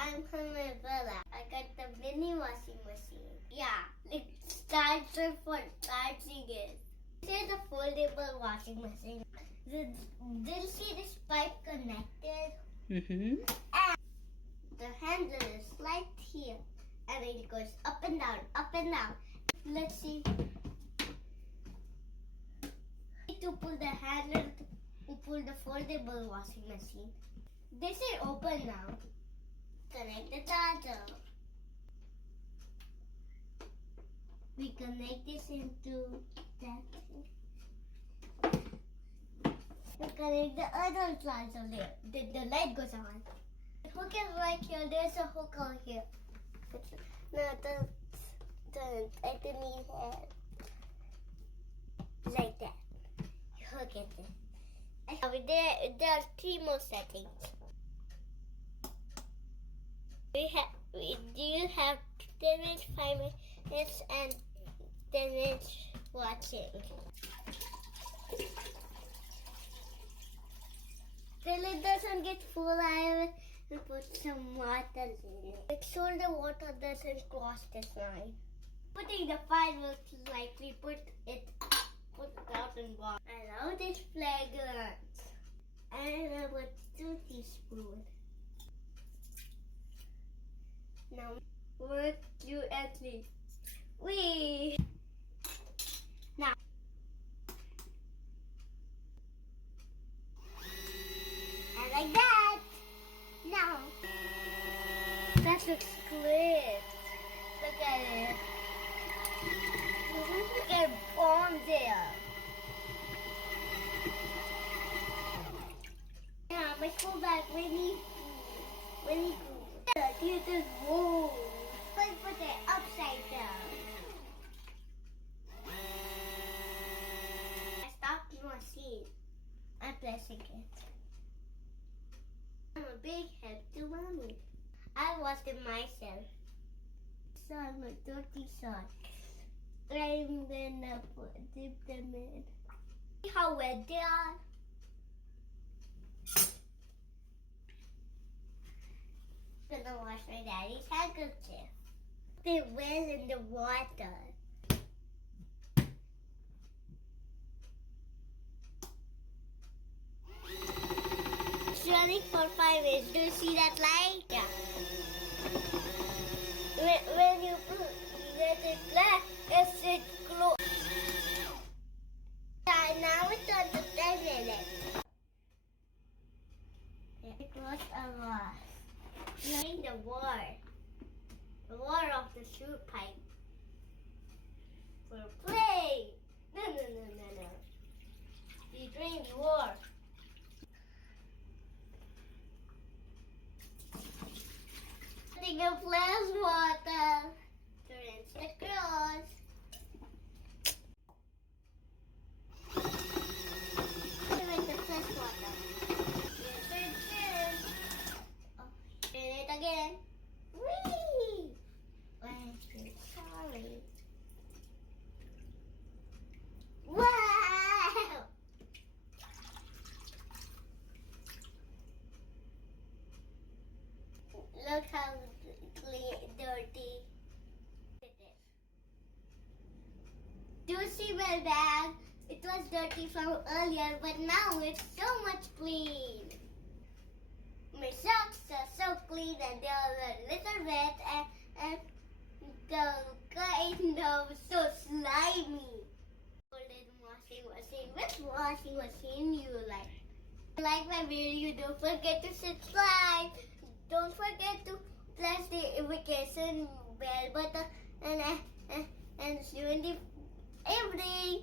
I'm from my brother. I got the mini washing machine. Yeah, it starts for charging it. This is the foldable washing machine. Did you see this pipe connected? Mm-hmm. And the handle is right here. And it goes up and down, up and down. Let's see. To pull the handle to pull the foldable washing machine. This is open now. Connect the charger. We connect this into that thing. We connect the other charger there. The light goes on. The hook is right here. There's a hook over here. No, I don't need it. Like that. You hook it in. There are 3 more settings. You have 10 minutes, 5 minutes, and 10 minutes watching. Till it doesn't get full, I will put some water in it. Make sure the water doesn't cross this line. Putting the fireworks like we put it out in water. I love this fragrance. And I put 2 teaspoons. Now work fluently. Wee. Now. And like that. Now. That looks great. Look at it. Look at bomb there. Yeah, my school bag really cool. It is wool. Let's put it upside down. I stopped the machine. I'm pressing it. I'm a big help to mommy. I washed it myself. So I'm a dirty socks. I'm gonna dip them in. See how wet they are? I'm gonna wash my daddy's handkerchief. They well in the water. It's running for 5 minutes. Do you see that light? Yeah. When you let it black, it glows. Yeah, now it's on the 10 minutes. Yeah, it was a lot. Drain the water off the soup pipe. For play. No. You drain the water. Putting a flash water to rinse the clothes. With the flash water. Turn it again. Whee! I'm sorry. Wow! Look how dirty it is. Do you see my bag? It was dirty from earlier, but now it's so much clean. My socks are so clean and they are a little wet and the kind of so slimy. Which washing machine you like my video, don't forget to subscribe. Don't forget to press the notification bell button and see you in the evening.